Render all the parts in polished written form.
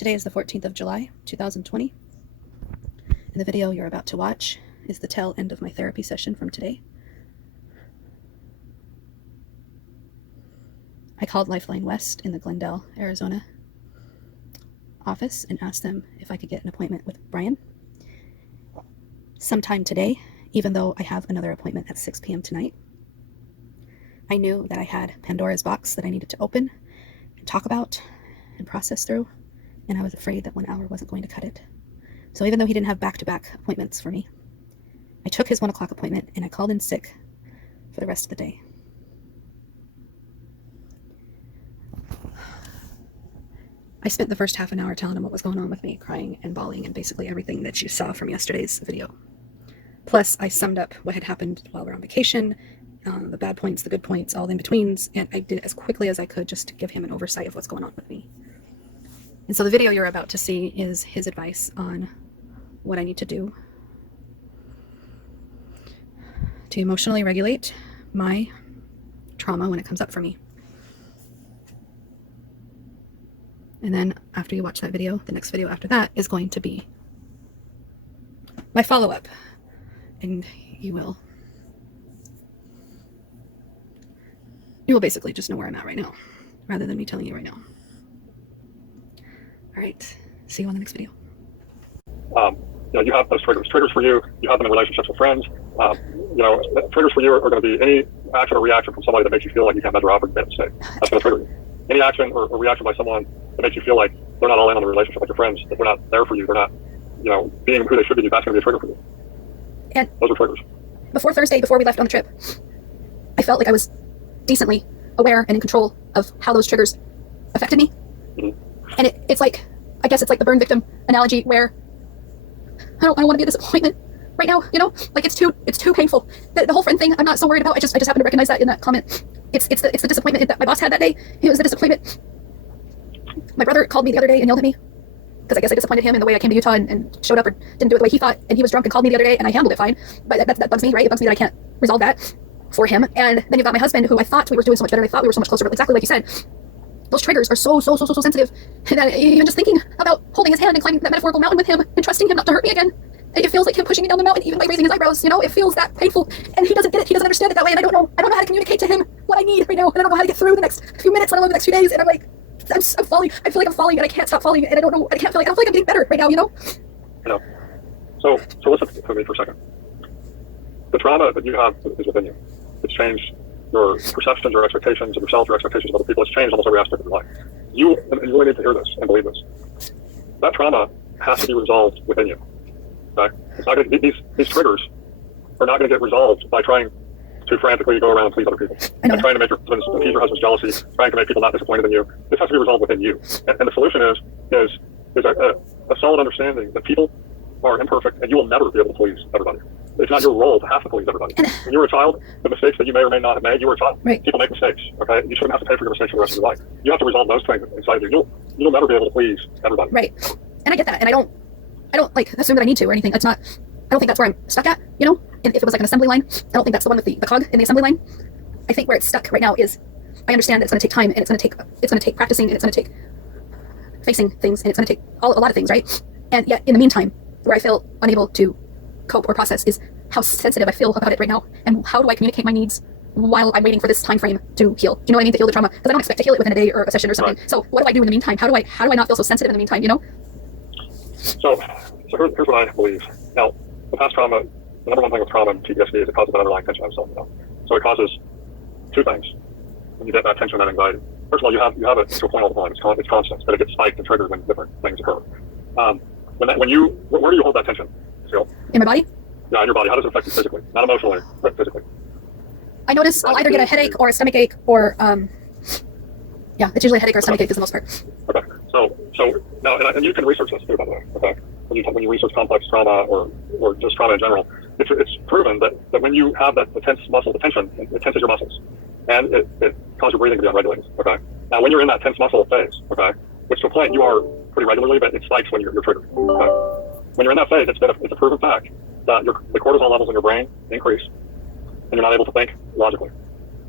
Today is the 14th of July, 2020, and the video you're about to watch is the tail end of my therapy session from today. I called Lifeline West in the Glendale, Arizona office and asked them if I could get an appointment with Brian sometime today, even though I have another appointment at 6 p.m. tonight. I knew that I had Pandora's box that I needed to open and talk about and process through, and I was afraid that 1 hour wasn't going to cut it. So even though he didn't have back-to-back appointments for me, I took his 1 o'clock appointment and I called in sick for the rest of the day. I spent the first half an hour telling him what was going on with me, crying and bawling and basically everything that you saw from yesterday's video. Plus, I summed up what had happened while we were on vacation, the bad points, the good points, all the in-betweens, and I did it as quickly as I could just to give him an oversight of what's going on with me. And so the video you're about to see is his advice on what I need to do to emotionally regulate my trauma when it comes up for me. And then after you watch that video, the next video after that is going to be my follow-up. And you will basically just know where I'm at right now, rather than me telling you right now. All right, see you on the next video. You have those triggers. Triggers for you, you have them in relationships with friends. Triggers for you are going to be any action or reaction from somebody that makes you feel like you can't measure up or make a mistake. That's going to trigger you. Any action or reaction by someone that makes you feel like they're not all in on the relationship with your friends, that they're not there for you, they're not, being who they should be, that's going to be a trigger for you. And those are triggers. Before Thursday, before we left on the trip, I felt like I was decently aware and in control of how those triggers affected me. Mm-hmm. And it's like, I guess it's like the burn victim analogy where I don't want to be a disappointment right now, like it's too painful. The whole friend thing, I'm not so worried about. I just happened to recognize that in that comment. It's the disappointment that my boss had that day. It was the disappointment. My brother called me the other day and yelled at me because I guess I disappointed him in the way I came to Utah and showed up or didn't do it the way he thought, and he was drunk and called me the other day and I handled it fine. But that bugs me, right? It bugs me that I can't resolve that for him. And then you've got my husband, who I thought we were doing so much better. I thought we were so much closer, but exactly like you said, those triggers are so sensitive. And even just thinking about holding his hand and climbing that metaphorical mountain with him and trusting him not to hurt me again, it feels like him pushing me down the mountain, even by raising his eyebrows. It feels that painful, and he doesn't get it. He doesn't understand it that way, and I don't know how to communicate to him what I need right now, and I don't know how to get through the next few minutes, let alone the next few days. And I'm falling. I feel like I'm falling, and I can't stop falling, and I don't feel like I'm getting better right now. I know. So listen to me for a second. The trauma that you have is within you. It's changed your perceptions, your expectations of yourself, your expectations of other people. It's changed almost every aspect of your life. You really need to hear this and believe this. That trauma has to be resolved within you. Okay? It's not going to, these triggers are not going to get resolved by trying to frantically go around and please other people. And trying to make appease your husband's jealousy, trying to make people not disappointed in you. This has to be resolved within you. And the solution is a solid understanding that people are imperfect and you will never be able to please everybody. It's not your role to have to please everybody. When you were a child, the mistakes that you may or may not have made, you were a child. Right. People make mistakes, okay? You shouldn't have to pay for your mistakes for the rest of your life. You have to resolve those things inside of you. You'll never be able to please everybody. Right. And I get that. And I don't like assume that I need to or anything. I don't think that's where I'm stuck at, If it was like an assembly line, I don't think that's the one with the cog in the assembly line. I think where it's stuck right now is I understand that it's going to take time, and it's going to take practicing, and it's going to take facing things, and it's going to take a lot of things, right? And yet in the meantime, where I feel unable to cope or process is how sensitive I feel about it right now, and how do I communicate my needs while I'm waiting for this time frame to heal? Do you know what I mean? To heal the trauma, because I don't expect to heal it within a day or a session or something. Right. So what do I do in the meantime? How do I not feel so sensitive in the meantime? So here's what I believe. Now, the past trauma, the number one thing with trauma and PTSD is it causes an underlying tension of self. So it causes two things when you get that tension and that anxiety. First of all, you have it to a point all the time. It's constant, but it gets spiked and triggered when different things occur. Where do you hold that tension? Feel? In my body? Yeah, in your body. How does it affect you physically? Not emotionally, but physically. I notice I'll either get a headache or a stomach ache, or it's usually a headache or a stomach ache is the most part. Okay. So now, and you can research this too, by the way. Okay. When you research complex trauma or just trauma in general, it's proven that when you have that tense muscle, the tension, it tenses your muscles, and it causes your breathing to be unregulated. Okay. Now, when you're in that tense muscle phase, okay, which to a point you are pretty regularly, but it spikes when you're triggered. Okay. When you're in that phase, it's a proven fact that the cortisol levels in your brain increase, and you're not able to think logically.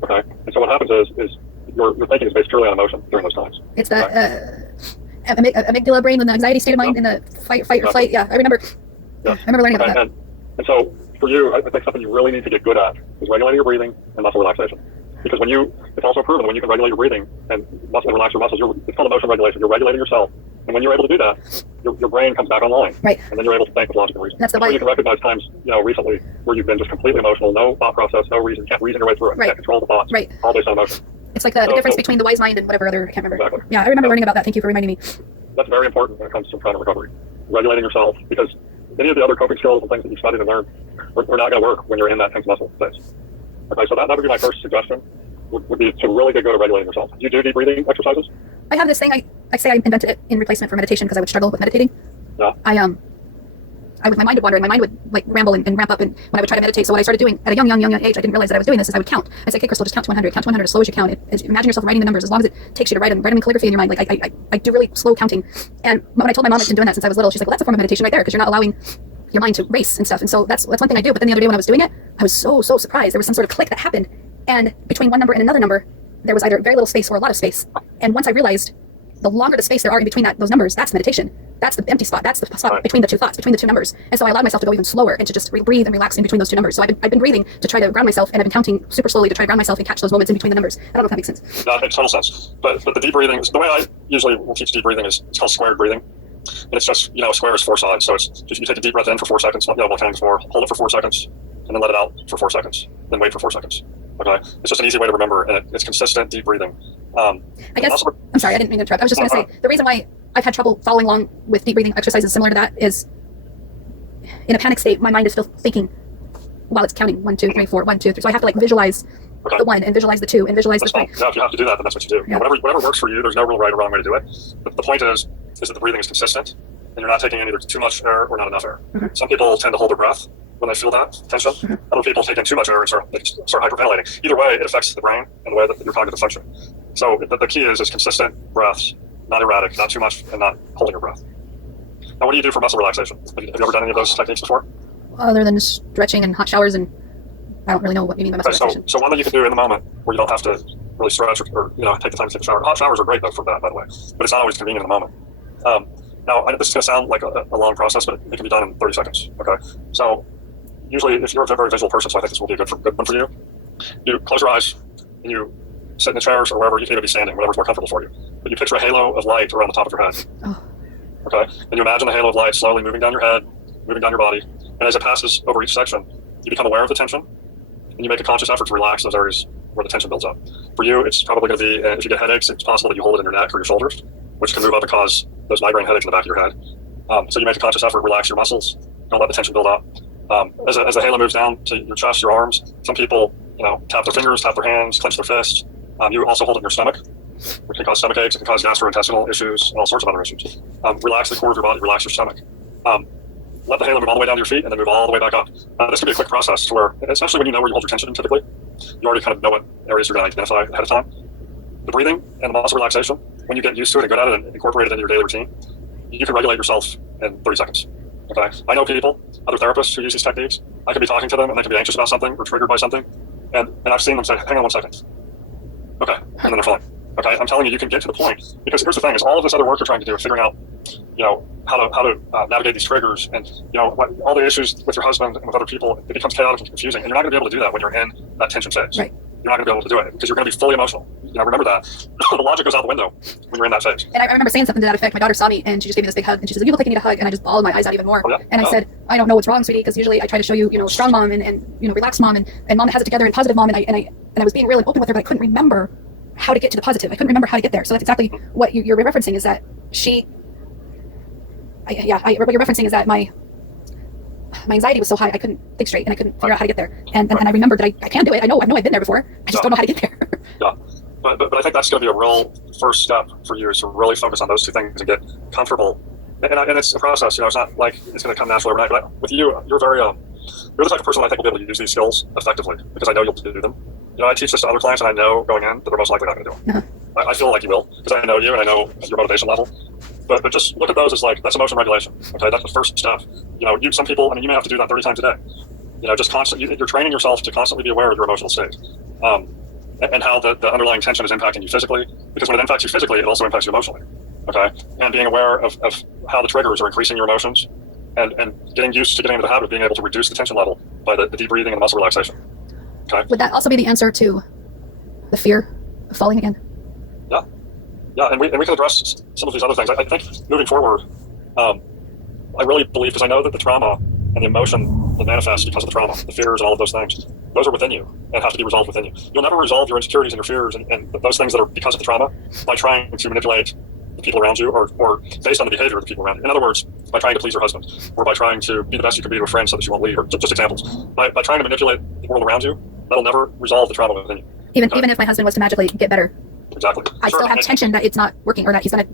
Okay. And so what happens is your thinking is based purely on emotion during those times. It's that amygdala brain, in the anxiety state of mind, in the fight or flight. Yeah, I remember. Yes. I remember learning about that. And so for you, I think something you really need to get good at is regulating your breathing and muscle relaxation. Because it's also proven when you can regulate your breathing and relax your muscles, it's called emotion regulation. You're regulating yourself. And when you're able to do that, your brain comes back online. Right. And then you're able to think with logical reason. That's the you can recognize times, recently where you've been just completely emotional, no thought process, no reason, can't reason your way through it, can't control the thoughts, all based on emotion. It's like the difference between the wise mind and whatever other, I can't remember. Exactly. Yeah, I remember learning about that. Thank you for reminding me. That's very important when it comes to trauma recovery. Regulating yourself, because any of the other coping skills and things that you studied and learned are not going to work when you're in that tense muscle space. Okay, so that would be my first suggestion, would be to really get good at regulating yourself. Do you do deep breathing exercises? I have this thing, I say I invented it in replacement for meditation because I would struggle with meditating. Yeah. My mind would wander and my mind would like ramble and ramp up and when I would try to meditate. So what I started doing at a young age, I didn't realize that I was doing this, is I would count. I said, okay, Crystal, just count to 100. Count to 100 as slow as you count. Imagine yourself writing the numbers as long as it takes you to write them in calligraphy in your mind. Like I do really slow counting. And when I told my mom I'd been doing that since I was little, she's like, well, that's a form of meditation right there because you're not allowing your mind to race and stuff. And so that's one thing I do. But then the other day when I was doing it, I was so surprised. There was some sort of click that happened. And between one number and another number, there was either very little space or a lot of space. And once I realized the longer the space there are in between those numbers, that's meditation. That's the empty spot. That's the spot between the two thoughts, between the two numbers. And so I allowed myself to go even slower and to just breathe and relax in between those two numbers. So I've been breathing to try to ground myself, and I've been counting super slowly to try to ground myself and catch those moments in between the numbers. I don't know if that makes sense. No, it makes total sense. But the deep breathing, the way I usually will teach deep breathing it's called squared breathing. And it's just, a square is 4 sides. So it's just you take a deep breath in for 4 seconds, one times more, hold it for 4 seconds, and then let it out for 4 seconds, then wait for 4 seconds. Okay? It's just an easy way to remember, and it's consistent deep breathing. I guess, I'm sorry, I didn't mean to interrupt. I was just going to say, the reason why I've had trouble following along with deep breathing exercises similar to that is in a panic state, my mind is still thinking while it's counting 1, 2, 3, 4, 1, 2, 3. So I have to visualize the 1 and visualize the 2 and visualize the 3. No, if you have to do that, then that's what you do. Yeah. Whatever works for you, there's no real right or wrong way to do it. But the point is that the breathing is consistent and you're not taking in either too much air or not enough air. Mm-hmm. Some people tend to hold their breath when they feel that tension. Mm-hmm. Other people take in too much air and start hyperventilating. Either way, it affects the brain and the way that your cognitive function. So the key is consistent breaths, not erratic, not too much, and not holding your breath. Now, what do you do for muscle relaxation? Have you ever done any of those techniques before? Other than stretching and hot showers, and I don't really know what you mean by muscle relaxation. So one that you can do in the moment where you don't have to really stretch or take the time to take a shower. Hot showers are great though for that, by the way, but it's not always convenient in the moment. Now, this is going to sound like a long process, but it can be done in 30 seconds. Okay, so usually if you're a very visual person, so I think this will be a good one for you. You close your eyes and you sit in the chairs or wherever you can even be standing, whatever's more comfortable for you. But you picture a halo of light around the top of your head. Oh. Okay, and you imagine the halo of light slowly moving down your head, moving down your body, and as it passes over each section, you become aware of the tension, and you make a conscious effort to relax those areas where the tension builds up. For you, it's probably going to be, if you get headaches, it's possible that you hold it in your neck or your shoulders, which can move up and cause those migraine headaches in the back of your head. So you make a conscious effort, relax your muscles, don't let the tension build up. As the halo moves down to your chest, your arms, some people, tap their fingers, tap their hands, clench their fists. You also hold it in your stomach, which can cause stomach aches, it can cause gastrointestinal issues, and all sorts of other issues. Relax the core of your body, relax your stomach. Let the halo move all the way down to your feet and then move all the way back up. This can be a quick process to where, especially when you know where you hold your tension typically, you already kind of know what areas you're going to identify ahead of time. The breathing and the muscle relaxation, when you get used to it and good at it and incorporate it into your daily routine, you can regulate yourself in 30 seconds. Okay? I know people, other therapists who use these techniques. I could be talking to them and they can be anxious about something or triggered by something. And I've seen them say, hang on 1 second. Okay, and then they're fine. Okay, I'm telling you, you can get to the point, because here's the thing: is all of this other work you're trying to do, figuring out, how to navigate these triggers, and all the issues with your husband and with other people, it becomes chaotic and confusing, and you're not going to be able to do that when you're in that tension phase. Right. You're not going to be able to do it because you're going to be fully emotional. Remember that. The logic goes out the window when you're in that phase. And I remember saying something to that effect. My daughter saw me and she just gave me this big hug, and she said, "You look like you need a hug," and I just bawled my eyes out even more. Oh, yeah? And I said, "I don't know what's wrong, sweetie, because usually I try to show you, strong mom and relaxed mom and mom that has it together and positive mom, and I was being real and open with her, but I couldn't remember how to get to the positive. I couldn't remember how to get there. So that's exactly what you're referencing, is that what you're referencing is that my anxiety was so high I couldn't think straight and I couldn't figure out how to get there. And I remembered that I can do it. I know I've been there before. I just don't know how to get there. Yeah. But I think that's going to be a real first step for you, is to really focus on those two things and get comfortable. And it's a process. It's not like it's going to come naturally overnight. But with you, you're the type of person I think will be able to use these skills effectively, because I know you'll do them. I teach this to other clients, and I know going in that they're most likely not going to do it. Uh-huh. I feel like you will, because I know you and I know your motivation level. But just look at those as that's emotion regulation. Okay, that's the first step. Some people, you may have to do that 30 times a day. Just constantly, you're training yourself to constantly be aware of your emotional state, and how the underlying tension is impacting you physically. Because when it impacts you physically, it also impacts you emotionally. okay? And being aware of how the triggers are increasing your emotions and getting used to getting into the habit of being able to reduce the tension level by the deep breathing and the muscle relaxation, okay? Would that also be the answer to the fear of falling again? Yeah, and we can address some of these other things. I think moving forward, I really believe, because I know that the trauma and the emotion that manifests because of the trauma, the fears and all of those things, those are within you and have to be resolved within you. You'll never resolve your insecurities and your fears and those things that are because of the trauma by trying to manipulate the people around you or based on the behavior of the people around you. In other words, by trying to please your husband or by trying to be the best you can be to a friend so that you won't leave, or just examples. By trying to manipulate the world around you, that'll never resolve the trauma within you. Even if my husband was to magically get better, exactly. I still have tension that it's not working or that it's not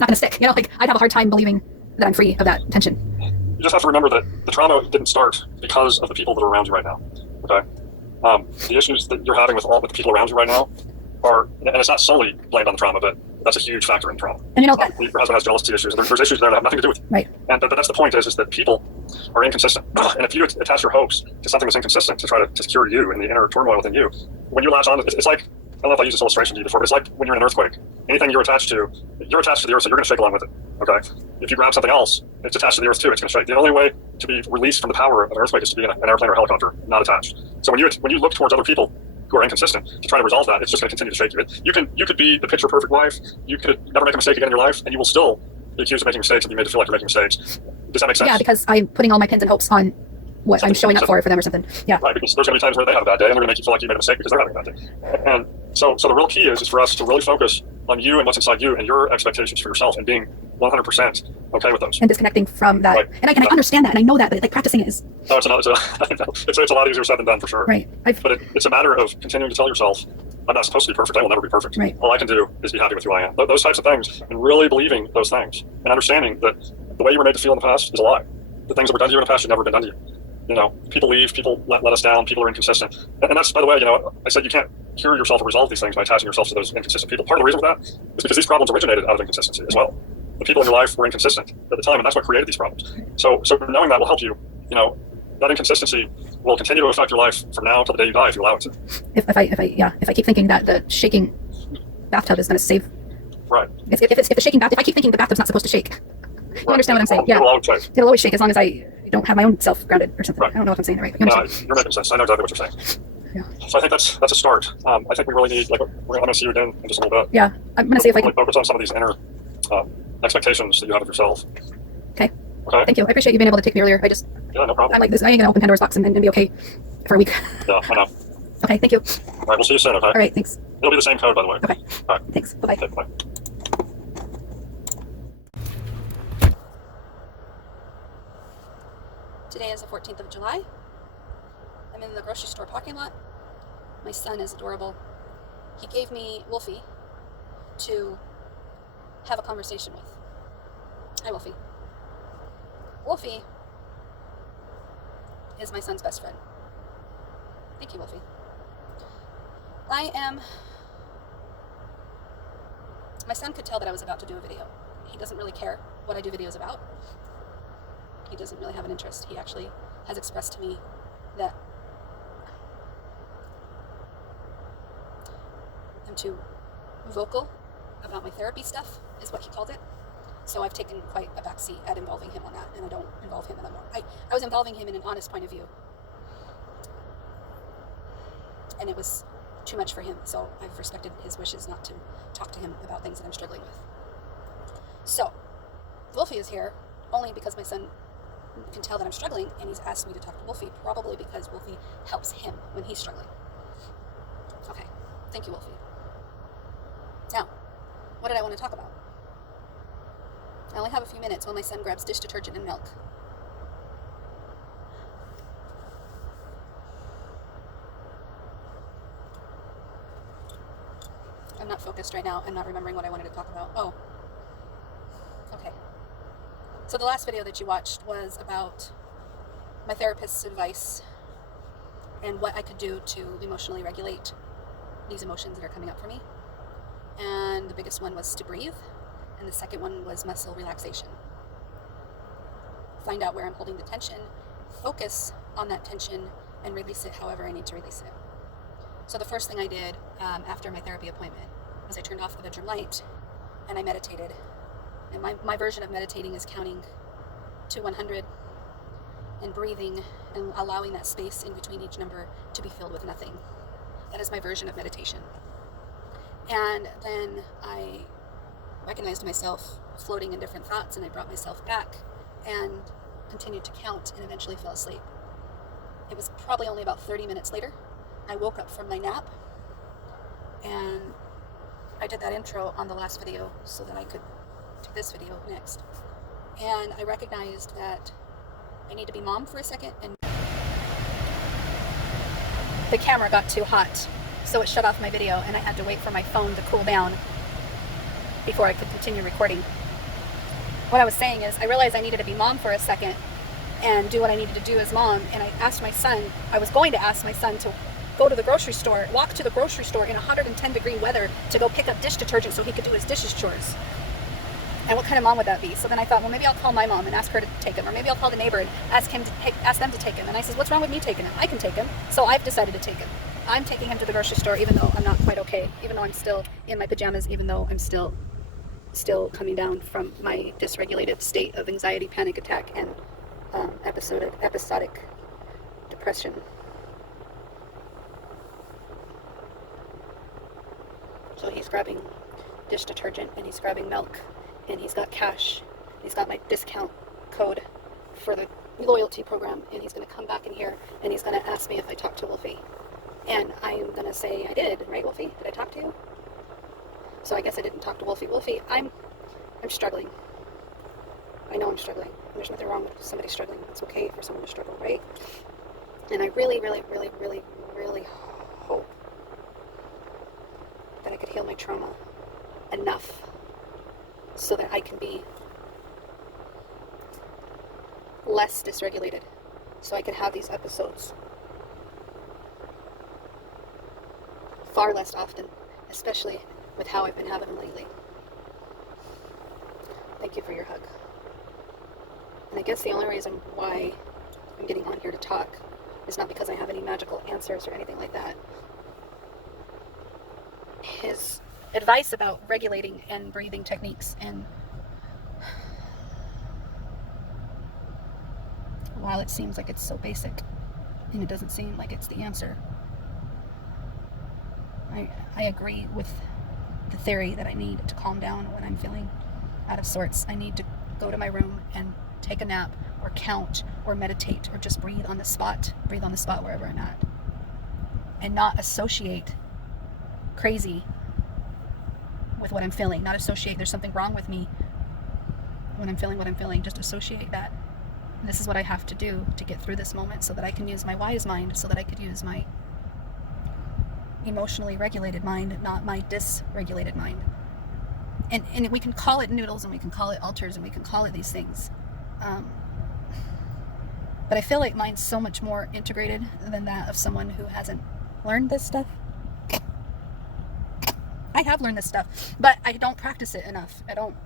gonna stick. You know, like I'd have a hard time believing that I'm free of that tension. You just have to remember that the trauma didn't start because of the people that are around you right now. Okay, the issues that you're having with the people around you right now are, and it's not solely blamed on the trauma, but that's a huge factor in trauma. And your husband has jealousy issues. There's issues there that have nothing to do with you. Right. And but that's the point is that people are inconsistent. And if you attach your hopes to something that's inconsistent to try to secure you in the inner turmoil within you, when you latch on, it's like, I don't know if I used this illustration to you before, but it's like when you're in an earthquake. Anything you're attached to the earth, so you're going to shake along with it. Okay. If you grab something else, it's attached to the earth too. It's going to shake. The only way to be released from the power of an earthquake is to be in an airplane or a helicopter, not attached. So when you look towards other people who are inconsistent to try to resolve that, it's just going to continue to shake you. You could be the picture perfect wife. You could never make a mistake again in your life, and you will still be accused of making mistakes and be made to feel like you're making mistakes. Does that make sense? Yeah, because I'm putting all my pins and hopes on what I'm showing up for them or something. Yeah. Right, because there's going to be times where they have a bad day and they're going to make you feel like you made a mistake because they're having a bad day. And so the real key is for us to really focus on you and what's inside you and your expectations for yourself and being 100% okay with those. And disconnecting from that. Right. And I understand that and I know that, but like practicing it is. No, it's a lot easier said than done for sure. Right. But it's a matter of continuing to tell yourself, I'm not supposed to be perfect. I will never be perfect. Right. All I can do is be happy with who I am. Those types of things, and really believing those things and understanding that the way you were made to feel in the past is a lie. The things that were done to you in the past should never have been done to you. You know, people leave, people let us down, people are inconsistent. And that's, by the way, I said you can't cure yourself or resolve these things by attaching yourself to those inconsistent people. Part of the reason for that is because these problems originated out of inconsistency as well. The people in your life were inconsistent at the time, and that's what created these problems. So knowing that will help you, that inconsistency will continue to affect your life from now until the day you die if you allow it to. If I keep thinking that the shaking bathtub is going to save. Right. If the shaking bathtub, if I keep thinking the bathtub's not supposed to shake. You understand what I'm saying? Yeah. It'll always shake. It'll always shake as long as I don't have my own self grounded or something. Right. I don't know if I'm saying it right. You're making sense. I know exactly what you're saying. Yeah. So I think that's a start. I think we really need, I'm going to see you again in just a little bit. Yeah. I'm going to see if I can focus on some of these inner expectations that you have of yourself. Okay. Okay. Thank you. I appreciate you being able to take me earlier. Yeah, no problem. I'm like this. I ain't going to open Pandora's box and be okay for a week. Yeah, I know. Okay. Thank you. All right. We'll see you soon. Okay. All right. Thanks. It'll be the same code, by the way. Okay. All right. Thanks. Bye-bye. Okay, bye. Today is the 14th of July. I'm in the grocery store parking lot. My son is adorable. He gave me Wolfie to have a conversation with. Hi, Wolfie. Wolfie is my son's best friend. Thank you, Wolfie. My son could tell that I was about to do a video. He doesn't really care what I do videos about. He doesn't really have an interest. He actually has expressed to me that I'm too vocal about my therapy stuff, is what he called it. So I've taken quite a backseat at involving him on that, and I don't involve him anymore. I was involving him in an honest point of view, and it was too much for him, so I've respected his wishes not to talk to him about things that I'm struggling with. So Wolfie is here only because my son can tell that I'm struggling, and he's asked me to talk to Wolfie, probably because Wolfie helps him when he's struggling. Okay, thank you, Wolfie. Now, what did I want to talk about? I only have a few minutes while my son grabs dish detergent and milk. I'm not focused right now. I'm not remembering what I wanted to talk about. Oh, okay. So the last video that you watched was about my therapist's advice and what I could do to emotionally regulate these emotions that are coming up for me. And the biggest one was to breathe, and the second one was muscle relaxation. Find out where I'm holding the tension, focus on that tension, and release it however I need to release it. So the first thing I did after my therapy appointment was I turned off the bedroom light and I meditated. And my version of meditating is counting to 100 and breathing and allowing that space in between each number to be filled with nothing. That is my version of meditation. And then I recognized myself floating in different thoughts, and I brought myself back and continued to count and eventually fell asleep. It was probably only about 30 minutes later. I woke up from my nap, and I did that intro on the last video so that I could do this video next. And I recognized that I need to be mom for a second, and the camera got too hot, so it shut off my video, and I had to wait for my phone to cool down before I could continue recording. What I was saying is, I realized I needed to be mom for a second and do what I needed to do as mom, and I asked my son, I was going to ask my son to go to the grocery store, walk to the grocery store in 110-degree weather to go pick up dish detergent so he could do his dishes chores. And what kind of mom would that be? So then I thought, well, maybe I'll call my mom and ask her to take him, or maybe I'll call the neighbor and ask them to take him. And I said, what's wrong with me taking him? I can take him. So I've decided to take him. I'm taking him to the grocery store, even though I'm not quite okay, even though I'm still in my pajamas, even though I'm still coming down from my dysregulated state of anxiety, panic attack, and episodic depression. So he's grabbing dish detergent, and he's grabbing milk, and he's got cash. He's got my discount code for the loyalty program, and he's going to come back in here, and he's going to ask me if I talked to Wolfie. And I'm going to say I did, right, Wolfie? Did I talk to you? So I guess I didn't talk to Wolfie. Wolfie, I'm struggling. I know I'm struggling. There's nothing wrong with somebody struggling. It's okay for someone to struggle, right? And I really, really, really, really, really hope that I could heal my trauma enough so that I can be less dysregulated, so I can have these episodes far less often, especially with how I've been having them lately. Thank you for your hug. And I guess the only reason why I'm getting on here to talk is not because I have any magical answers or anything like that. His advice about regulating and breathing techniques, and while it seems like it's so basic and it doesn't seem like it's the answer, I agree with the theory that I need to calm down when I'm feeling out of sorts. I need to go to my room and take a nap, or count, or meditate, or just breathe on the spot wherever I'm at, and not associate crazy with what I'm feeling, not associate there's something wrong with me when I'm feeling what I'm feeling. Just associate that this is what I have to do to get through this moment, so that I can use my wise mind, so that I could use my emotionally regulated mind, not my dysregulated mind. And we can call it noodles, and we can call it altars, and we can call it these things, but I feel like mine's so much more integrated than that of someone who hasn't learned this stuff. I have learned this stuff, but I don't practice it enough. I don't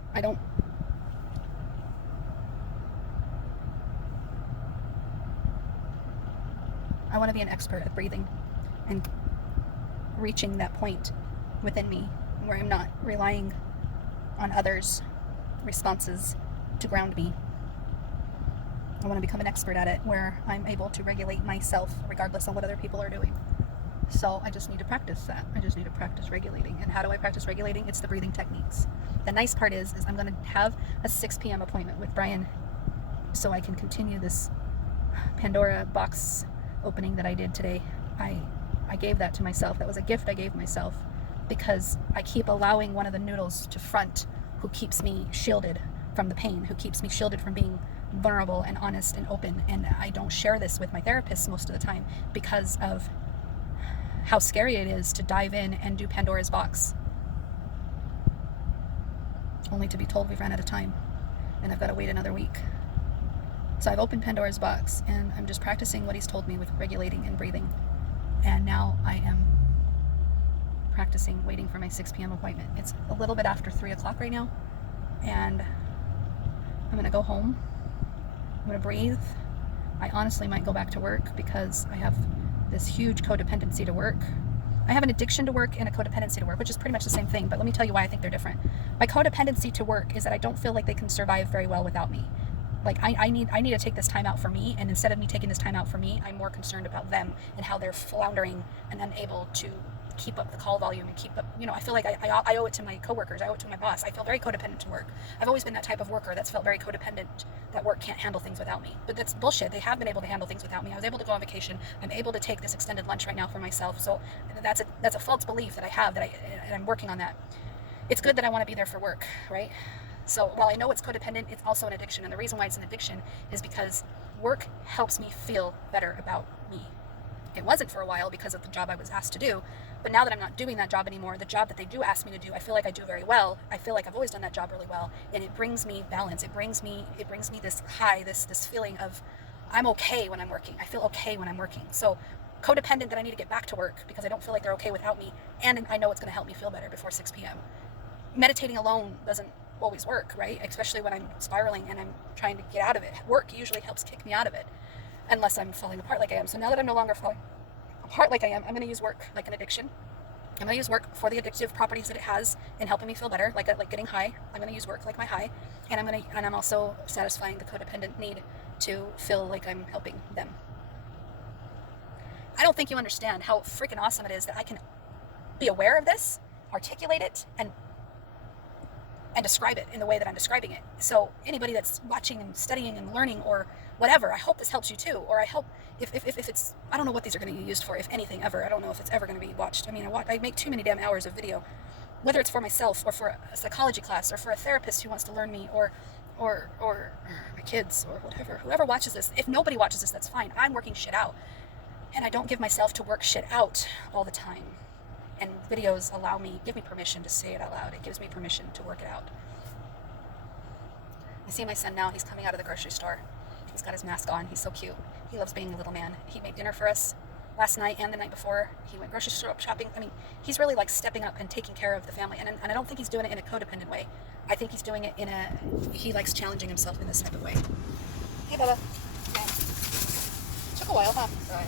I want to be an expert at breathing and reaching that point within me where I'm not relying on others' responses to ground me. I want to become an expert at it, where I'm able to regulate myself regardless of what other people are doing. So I just need to practice that. I just need to practice regulating. And how do I practice regulating? It's the breathing techniques. The nice part is I'm going to have a 6 p.m. appointment with Brian, so I can continue this Pandora box opening that I did today. I gave that to myself. That was a gift I gave myself, because I keep allowing one of the noodles to front, who keeps me shielded from the pain, who keeps me shielded from being vulnerable and honest and open. And I don't share this with my therapist most of the time because of how scary it is to dive in and do Pandora's box, only to be told we've ran out of time and I've got to wait another week. So I've opened Pandora's box, and I'm just practicing what he's told me with regulating and breathing. And now I am practicing waiting for my 6 p.m. appointment. It's a little bit after 3 o'clock right now, and I'm going to go home. I'm going to breathe. I honestly might go back to work because I have this huge codependency to work. I have an addiction to work and a codependency to work, which is pretty much the same thing, but let me tell you why I think they're different. My codependency to work is that I don't feel like they can survive very well without me. Like I need to take this time out for me, and instead of me taking this time out for me, I'm more concerned about them and how they're floundering and unable to keep up the call volume and keep up, I feel like I owe it to my coworkers, I owe it to my boss. I feel very codependent to work. I've always been that type of worker that's felt very codependent, that work can't handle things without me. But that's bullshit. They have been able to handle things without me. I was able to go on vacation. I'm able to take this extended lunch right now for myself. So that's a false belief that I have, and I'm working on that. It's good that I want to be there for work, right? So while I know it's codependent, it's also an addiction. And the reason why it's an addiction is because work helps me feel better about me. It wasn't for a while because of the job I was asked to do. But now that I'm not doing that job anymore, the job that they do ask me to do, I feel like I do very well. I feel like I've always done that job really well. And it brings me balance. It brings me this high, this feeling of I'm okay when I'm working. I feel okay when I'm working. So codependent that I need to get back to work because I don't feel like they're okay without me. And I know it's going to help me feel better before 6 p.m. Meditating alone doesn't always work, right? Especially when I'm spiraling and I'm trying to get out of it. Work usually helps kick me out of it, unless I'm falling apart like I am. So now that I'm no longer falling apart like I am, I'm going to use work like an addiction. I'm going to use work for the addictive properties that it has in helping me feel better, like getting high. I'm going to use work like my high, and I'm also satisfying the codependent need to feel like I'm helping them. I don't think you understand how freaking awesome it is that I can be aware of this, articulate it, and describe it in the way that I'm describing it. So anybody that's watching and studying and learning or whatever, I hope this helps you too. Or I hope if it's, I don't know what these are going to be used for, if anything ever. I don't know if it's ever going to be watched. I mean, I make too many damn hours of video, whether it's for myself or for a psychology class or for a therapist who wants to learn me or my kids or whatever. Whoever watches this, if nobody watches this, that's fine. I'm working shit out. And I don't give myself to work shit out all the time. And videos give me permission to say it out loud. It gives me permission to work it out. I see my son now. He's coming out of the grocery store. He's got his mask on. He's so cute. He loves being a little man. He made dinner for us last night and the night before. He went grocery store shopping. I mean, he's really like stepping up and taking care of the family. And I don't think he's doing it in a codependent way. I think he's doing it he likes challenging himself in this type of way. Hey, Bubba. Okay. Took a while, huh? Sorry.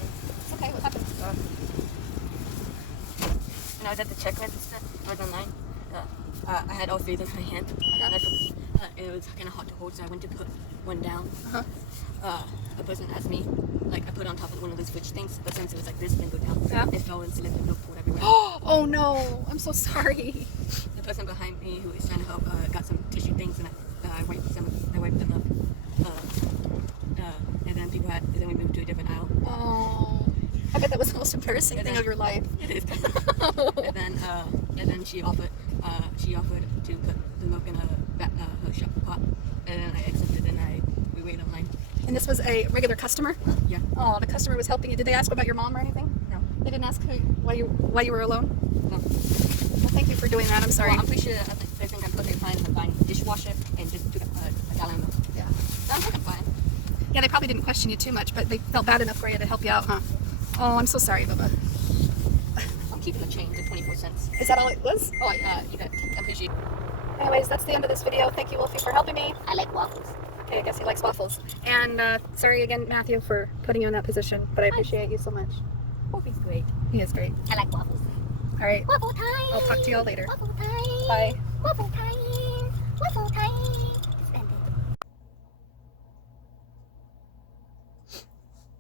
Okay, what happened? When I was at the check register, I was online. I had all three in my hand. It was kind of hard to hold, so I went to put one down. A person asked me, like, I put it on top of one of those fridge things, but since it was like this, it didn't go down. Yeah. It fell and selected milk poured everywhere. Oh no, I'm so sorry. The person behind me who was trying to help got some tissue things, and I wiped them up. And then we moved to a different aisle. Oh, I bet that was the most embarrassing thing of your life. It is. and then she offered to put the milk in her shop pot, and then I accepted, and we waited online. And this was a regular customer? Yeah. Oh, the customer was helping you. Did they ask about your mom or anything? No. They didn't ask why you were alone? No. Well, thank you for doing that. I'm sorry. Well, I'm pretty sure they think I'm perfectly fine with buying dishwasher and just took a gallon of milk. Yeah. So I'm fine. Yeah, they probably didn't question you too much, but they felt bad enough for you to help you out, huh? Oh, I'm so sorry, Bubba. I'm keeping the change at 24 cents. Is that all it was? Oh, you got I appreciate it. Anyways, that's the end of this video. Thank you, Wolfie, for helping me. I like waffles. Okay, I guess he likes waffles. And sorry again, Matthew, for putting you in that position, but I appreciate you so much. Wolfie's great. He is great. I like waffles. All right. Waffle time. I'll talk to y'all later. Waffle time. Bye. Waffle time. Waffle time.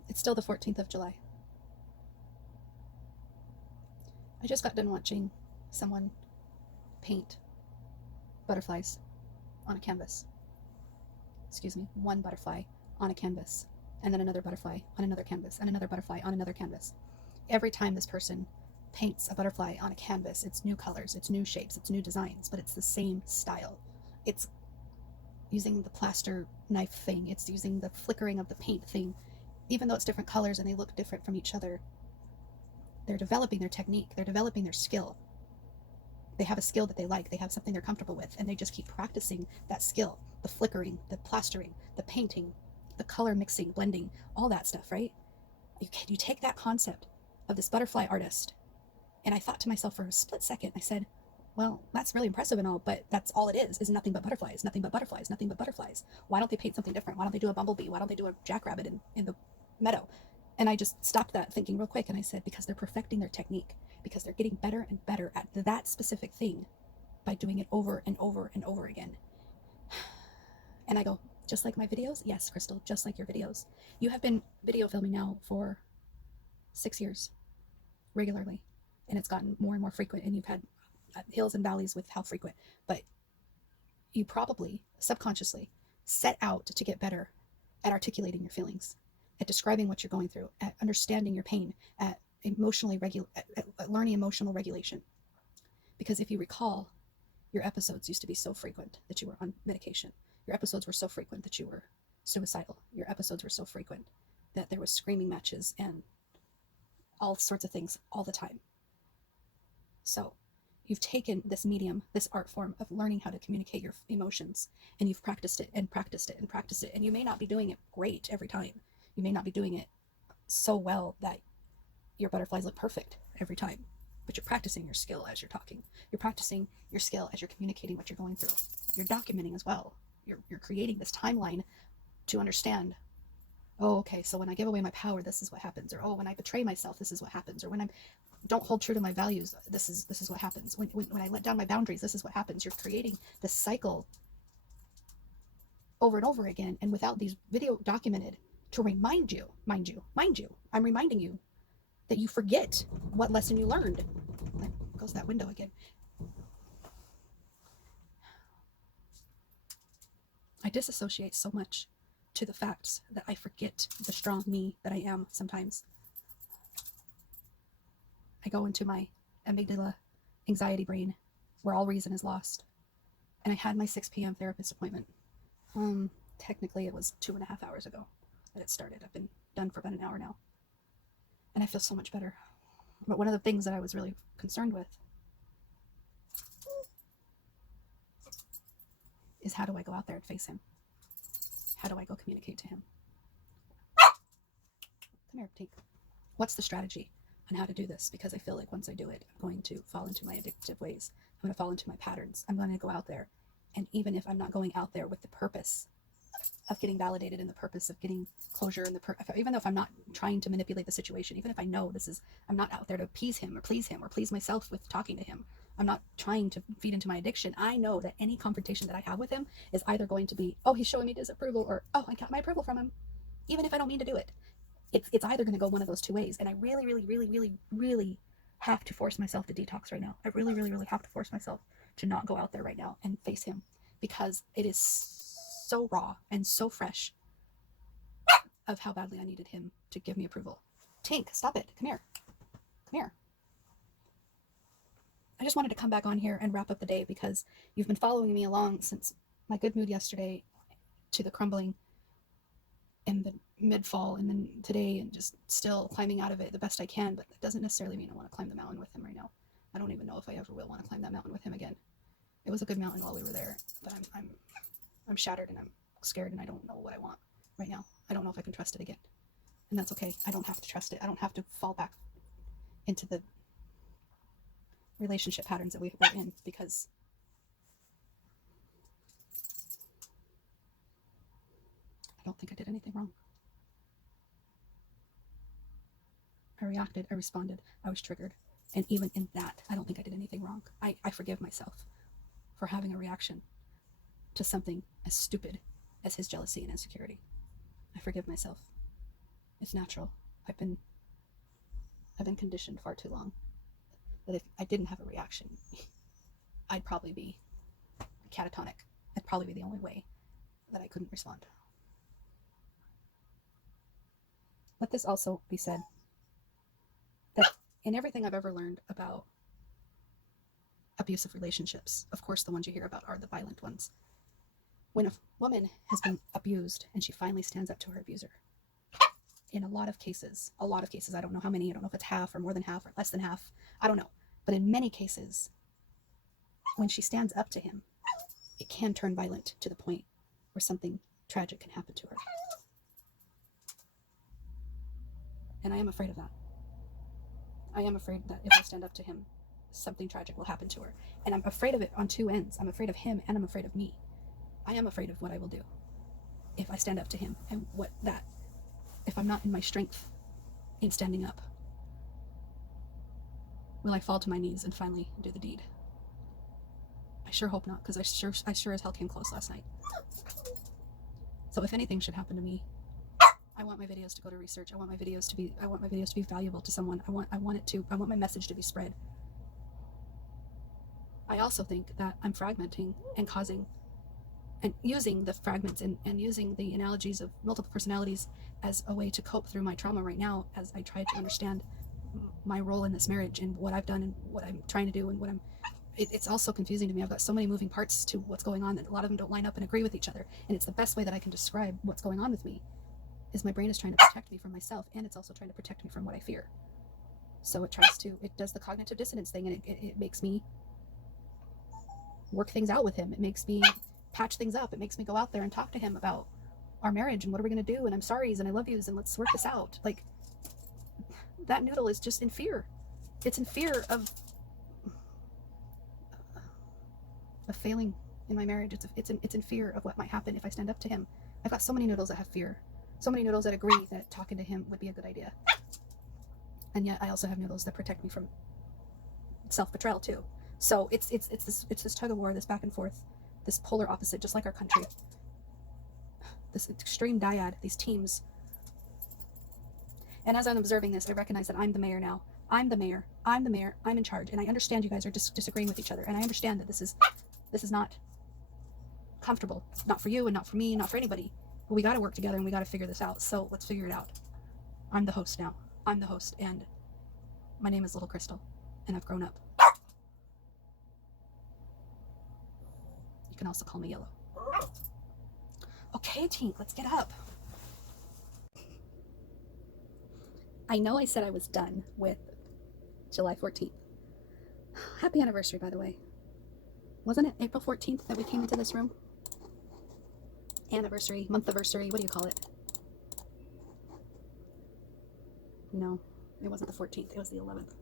It's still the 14th of July. I just got done watching someone paint butterflies on a canvas. Excuse me, one butterfly on a canvas, and then another butterfly on another canvas, and another butterfly on another canvas. Every time this person paints a butterfly on a canvas, it's new colors, it's new shapes, it's new designs, but it's the same style. It's using the plaster knife thing, it's using the flickering of the paint thing. Even though it's different colors and they look different from each other, they're developing their technique, they're developing their skill. They have a skill that they like, they have something they're comfortable with, and they just keep practicing that skill. The flickering, the plastering, the painting, the color mixing, blending, all that stuff, right? You take that concept of this butterfly artist, and I thought to myself for a split second, I said, well, that's really impressive and all, but that's all it is nothing but butterflies, nothing but butterflies, nothing but butterflies. Why don't they paint something different? Why don't they do a bumblebee? Why don't they do a jackrabbit in the meadow? And I just stopped that thinking real quick, and I said, because they're perfecting their technique, because they're getting better and better at that specific thing by doing it over and over and over again. And I go, just like my videos? Yes, Crystal, just like your videos. You have been video filming now for 6 years regularly, and it's gotten more and more frequent, and you've had hills and valleys with how frequent, but you probably subconsciously set out to get better at articulating your feelings, at describing what you're going through, at understanding your pain, at learning emotional regulation. Because if you recall, your episodes used to be so frequent that you were on medication. Your episodes were so frequent that you were suicidal. Your episodes were so frequent that there was screaming matches and all sorts of things all the time. So you've taken this medium, this art form of learning how to communicate your emotions, and you've practiced it and practiced it and practiced it. And you may not be doing it great every time. You may not be doing it so well that your butterflies look perfect every time, but you're practicing your skill as you're talking. You're practicing your skill as you're communicating what you're going through. You're documenting as well. You're creating this timeline to understand, oh, okay, so when I give away my power, this is what happens. Or, oh, when I betray myself, this is what happens. Or when I don't hold true to my values, this is what happens. When I let down my boundaries, this is what happens. You're creating this cycle over and over again, and without these video documented to remind you, I'm reminding you that you forget what lesson you learned. There goes that window again. I disassociate so much to the facts that I forget the strong me that I am sometimes. I go into my amygdala anxiety brain where all reason is lost. And I had my 6 p.m. therapist appointment. Technically it was 2.5 hours ago that it started. I've been done for about an hour now. And I feel so much better. But one of the things that I was really concerned with is, how do I go out there and face him? How do I go communicate to him? Come here, Tink. What's the strategy on how to do this? Because I feel like once I do it, I'm going to fall into my addictive ways. I'm going to fall into my patterns. I'm going to go out there. And even if I'm not going out there with the purpose of getting validated and the purpose of getting closure, and even though if I'm not trying to manipulate the situation, even if I know I'm not out there to appease him or please myself with talking to him, I'm not trying to feed into my addiction. I know that any confrontation that I have with him is either going to be, oh, he's showing me disapproval, or, oh, I got my approval from him, even if I don't mean to do it. It's either going to go one of those two ways. And I really, really, really, really, really have to force myself to detox right now. I really, really, really have to force myself to not go out there right now and face him, because it is so raw and so fresh of how badly I needed him to give me approval. Tink, stop it. Come here. Come here. I just wanted to come back on here and wrap up the day, because you've been following me along since my good mood yesterday to the crumbling in the mid-fall, and then today, and just still climbing out of it the best I can. But that doesn't necessarily mean I want to climb the mountain with him right now. I don't even know if I ever will want to climb that mountain with him again. It was a good mountain while we were there, but I'm shattered, and I'm scared, and I don't know what I want right now. I don't know if I can trust it again. And that's okay. I don't have to trust it. I don't have to fall back into the relationship patterns that we were in, because I don't think I did anything wrong. I reacted, I responded, I was triggered. And even in that, I don't think I did anything wrong. I forgive myself for having a reaction to something as stupid as his jealousy and insecurity. I forgive myself. It's natural. I've been conditioned far too long that if I didn't have a reaction, I'd probably be catatonic. That'd probably be the only way that I couldn't respond. Let this also be said, that in everything I've ever learned about abusive relationships, of course the ones you hear about are the violent ones. When a woman has been abused and she finally stands up to her abuser, in a lot of cases, I don't know how many, I don't know if it's half or more than half or less than half, I don't know. But in many cases, when she stands up to him, it can turn violent to the point where something tragic can happen to her. And I am afraid of that. I am afraid that if I stand up to him, something tragic will happen to her. And I'm afraid of it on two ends. I'm afraid of him, and I'm afraid of me. I am afraid of what I will do if I stand up to him, and if I'm not in my strength ain't standing up. Will I fall to my knees and finally do the deed? I sure hope not, because I sure as hell came close last night. So if anything should happen to me, I want my videos to go to research. I want my videos to be valuable to someone. I want my message to be spread. I also think that I'm fragmenting and causing and using the fragments and using the analogies of multiple personalities as a way to cope through my trauma right now, as I try to understand my role in this marriage and what I've done and what I'm trying to do and what it's also confusing to me. I've got so many moving parts to what's going on that a lot of them don't line up and agree with each other. And it's the best way that I can describe what's going on with me is my brain is trying to protect me from myself, and it's also trying to protect me from what I fear. So it does the cognitive dissonance thing, and it makes me work things out with him. It makes me patch things up. It makes me go out there and talk to him about our marriage and what are we going to do, and I'm sorry's and I love yous and let's work this out. Like, that noodle is just in fear. It's in fear of failing in my marriage. It's in fear of what might happen if I stand up to him. I've got so many noodles that have fear. So many noodles that agree that talking to him would be a good idea. And yet I also have noodles that protect me from self-betrayal too. So it's this tug of war, this back and forth, this polar opposite, just like our country. This extreme dyad, these teams. And as I'm observing this, I recognize that I'm the mayor now. I'm the mayor. I'm in charge. And I understand you guys are disagreeing with each other. And I understand that this is not comfortable. Not for you and not for me, not for anybody. But we got to work together and we got to figure this out. So let's figure it out. I'm the host now. I'm the host, and my name is Little Crystal, and I've grown up. You can also call me Yellow. Okay, Tink, let's get up. I know I said I was done with July 14th. Happy anniversary, by the way. Wasn't it April 14th that we came into this room? Anniversary, month-iversary, what do you call it? No, it wasn't the 14th, it was the 11th.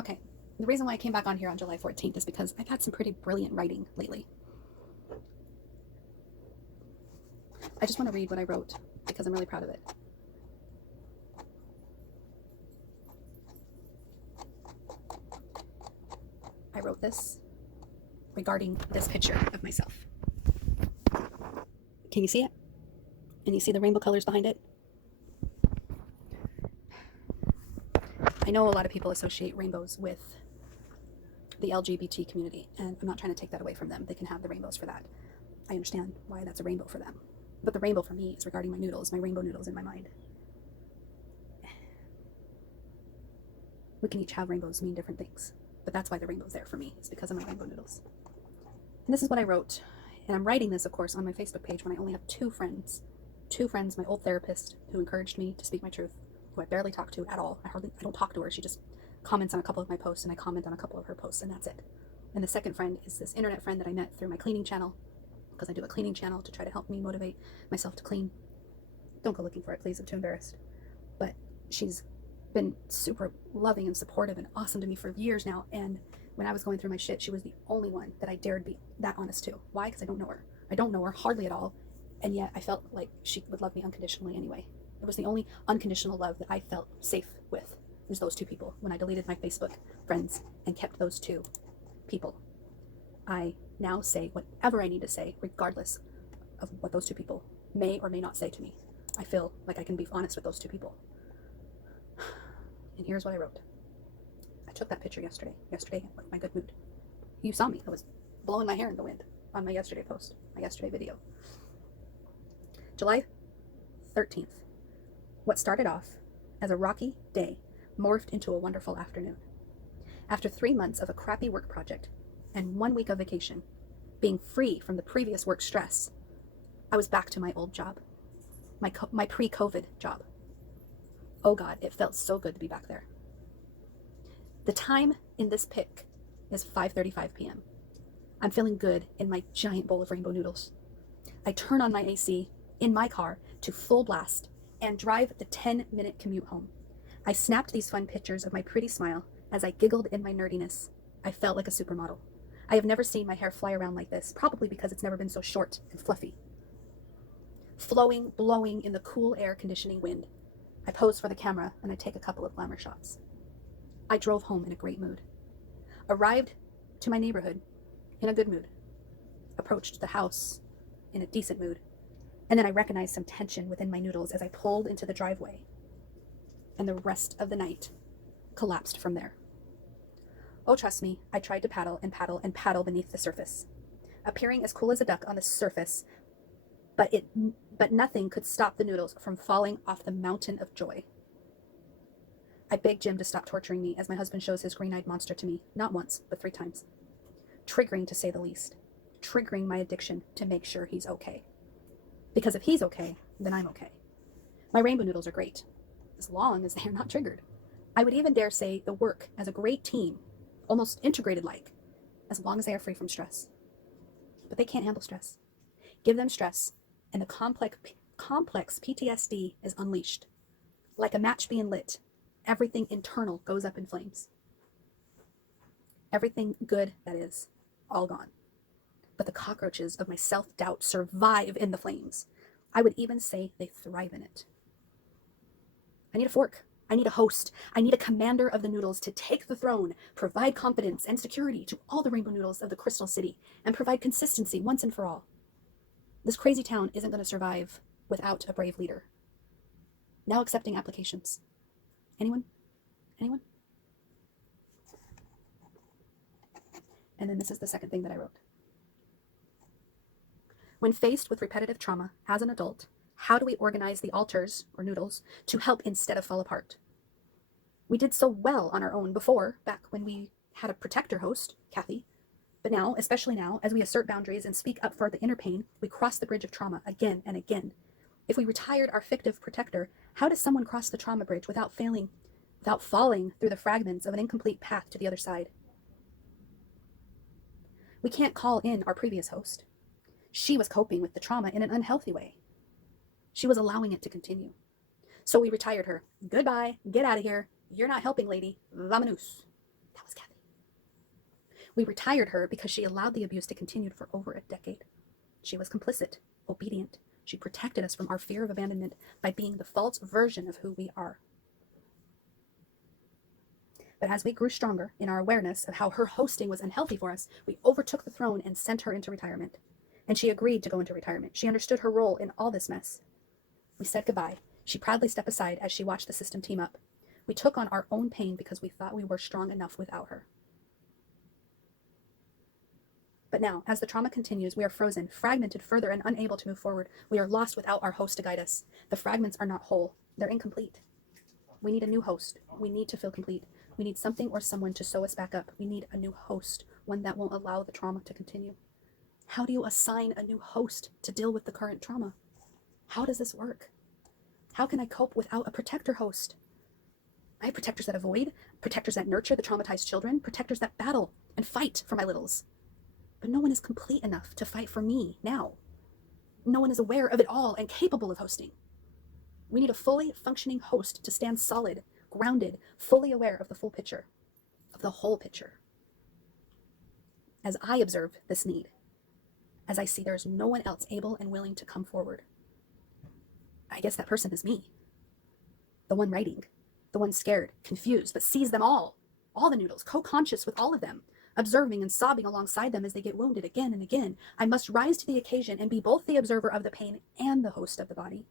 Okay, the reason why I came back on here on July 14th is because I've had some pretty brilliant writing lately. I just want to read what I wrote because I'm really proud of it. I wrote this regarding this picture of myself. Can you see it? And you see the rainbow colors behind it? I know a lot of people associate rainbows with the LGBT community, and I'm not trying to take that away from them. They can have the rainbows for that. I understand why that's a rainbow for them. But the rainbow for me is regarding my noodles, my rainbow noodles in my mind. We can each have rainbows mean different things, but that's why the rainbow's there for me. It's because of my rainbow noodles. And this is what I wrote. And I'm writing this, of course, on my Facebook page when I only have two friends, my old therapist who encouraged me to speak my truth, who I barely talk to at all. I don't talk to her. She just comments on a couple of my posts, and I comment on a couple of her posts, and that's it. And the second friend is this internet friend that I met through my cleaning channel, because I do a cleaning channel to try to help me motivate myself to clean. Don't go looking for it, please. I'm too embarrassed. But she's been super loving and supportive and awesome to me for years now. And when I was going through my shit, she was the only one that I dared be that honest to. Why? Because I don't know her. I don't know her hardly at all. And yet I felt like she would love me unconditionally anyway. It was the only unconditional love that I felt safe with, was those two people. When I deleted my Facebook friends and kept those two people, I now say whatever I need to say, regardless of what those two people may or may not say to me. I feel like I can be honest with those two people. And here's what I wrote. I took that picture yesterday with my good mood. You saw me. I was blowing my hair in the wind on my yesterday post, my yesterday video. July 13th. What started off as a rocky day morphed into a wonderful afternoon. After 3 months of a crappy work project and 1 week of vacation, being free from the previous work stress, I was back to my old job, my pre-COVID job. Oh God, it felt so good to be back there. The time in this pic is 5:35 p.m. I'm feeling good in my giant bowl of rainbow noodles. I turn on my AC in my car to full blast and drive the 10-minute commute home. I snapped these fun pictures of my pretty smile as I giggled in my nerdiness. I felt like a supermodel. I have never seen my hair fly around like this, probably because it's never been so short and fluffy. flowing, blowing in the cool air conditioning wind. I pose for the camera and I take a couple of glamour shots. I drove home in a great mood. Arrived to my neighborhood in a good mood. Approached the house in a decent mood. And then I recognized some tension within my noodles as I pulled into the driveway. And the rest of the night collapsed from there. Oh, trust me, I tried to paddle and paddle and paddle beneath the surface, appearing as cool as a duck on the surface, but nothing could stop the noodles from falling off the mountain of joy. I begged Jim to stop torturing me as my husband shows his green-eyed monster to me, not once, but 3 times. Triggering, to say the least. Triggering my addiction to make sure he's okay. Because if he's okay, then I'm okay. My rainbow noodles are great, as long as they are not triggered. I would even dare say the work as a great team, almost integrated like, as long as they are free from stress. But they can't handle stress. Give them stress, and the complex PTSD is unleashed. Like a match being lit, everything internal goes up in flames. Everything good, that is, all gone. But the cockroaches of my self-doubt survive in the flames. I would even say they thrive in it. I need a fork. I need a host. I need a commander of the noodles to take the throne, provide confidence and security to all the rainbow noodles of the Crystal City, and provide consistency once and for all. This crazy town isn't going to survive without a brave leader. Now accepting applications. Anyone? Anyone? And then this is the second thing that I wrote. When faced with repetitive trauma as an adult, how do we organize the altars, or noodles, to help instead of fall apart? We did so well on our own before, back when we had a protector host, Kathy. But now, especially now, as we assert boundaries and speak up for the inner pain, we cross the bridge of trauma again and again. If we retired our fictive protector, how does someone cross the trauma bridge without falling through the fragments of an incomplete path to the other side? We can't call in our previous host. She was coping with the trauma in an unhealthy way. She was allowing it to continue. So we retired her. Goodbye. Get out of here. You're not helping, lady. Vamonos. That was Kathy. We retired her because she allowed the abuse to continue for over a decade. She was complicit, obedient. She protected us from our fear of abandonment by being the false version of who we are. But as we grew stronger in our awareness of how her hosting was unhealthy for us, we overtook the throne and sent her into retirement. And she agreed to go into retirement. She understood her role in all this mess. We said goodbye. She proudly stepped aside as she watched the system team up. We took on our own pain because we thought we were strong enough without her. But now, as the trauma continues, we are frozen, fragmented further, and unable to move forward. We are lost without our host to guide us. The fragments are not whole. They're incomplete. We need a new host. We need to feel complete. We need something or someone to sew us back up. We need a new host, one that won't allow the trauma to continue. How do you assign a new host to deal with the current trauma? How does this work? How can I cope without a protector host? I have protectors that avoid, protectors that nurture the traumatized children, protectors that battle and fight for my littles. But no one is complete enough to fight for me now. No one is aware of it all and capable of hosting. We need a fully functioning host to stand solid, grounded, fully aware of the full picture, of the whole picture. As I observe this need, as I see there's no one else able and willing to come forward, I guess that person is me. The one writing, the one scared, confused, but sees them all the noodles, co-conscious with all of them, observing and sobbing alongside them as they get wounded again and again. I must rise to the occasion and be both the observer of the pain and the host of the body,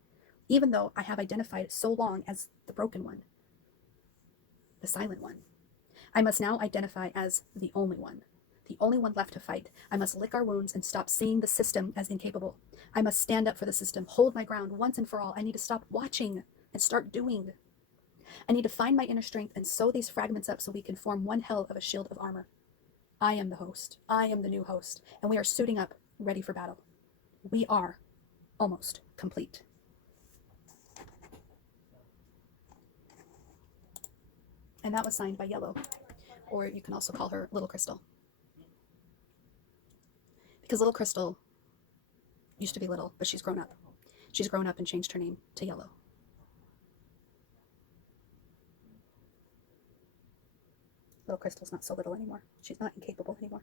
even though I have identified so long as the broken one, the silent one. I must now identify as the only one left to fight. I must lick our wounds and stop seeing the system as incapable. I must stand up for the system, hold my ground once and for all. I need to stop watching and start doing. I need to find my inner strength and sew these fragments up so we can form one hell of a shield of armor. I am the host. I am the new host, and we are suiting up, ready for battle. We are almost complete. And that was signed by Yellow, or you can also call her Little Crystal. Because Little Crystal used to be little, but she's grown up. She's grown up and changed her name to Yellow. Little Crystal's not so little anymore. She's not incapable anymore.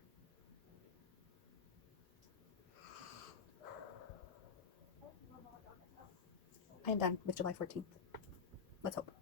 I am done with July 14th. Let's hope.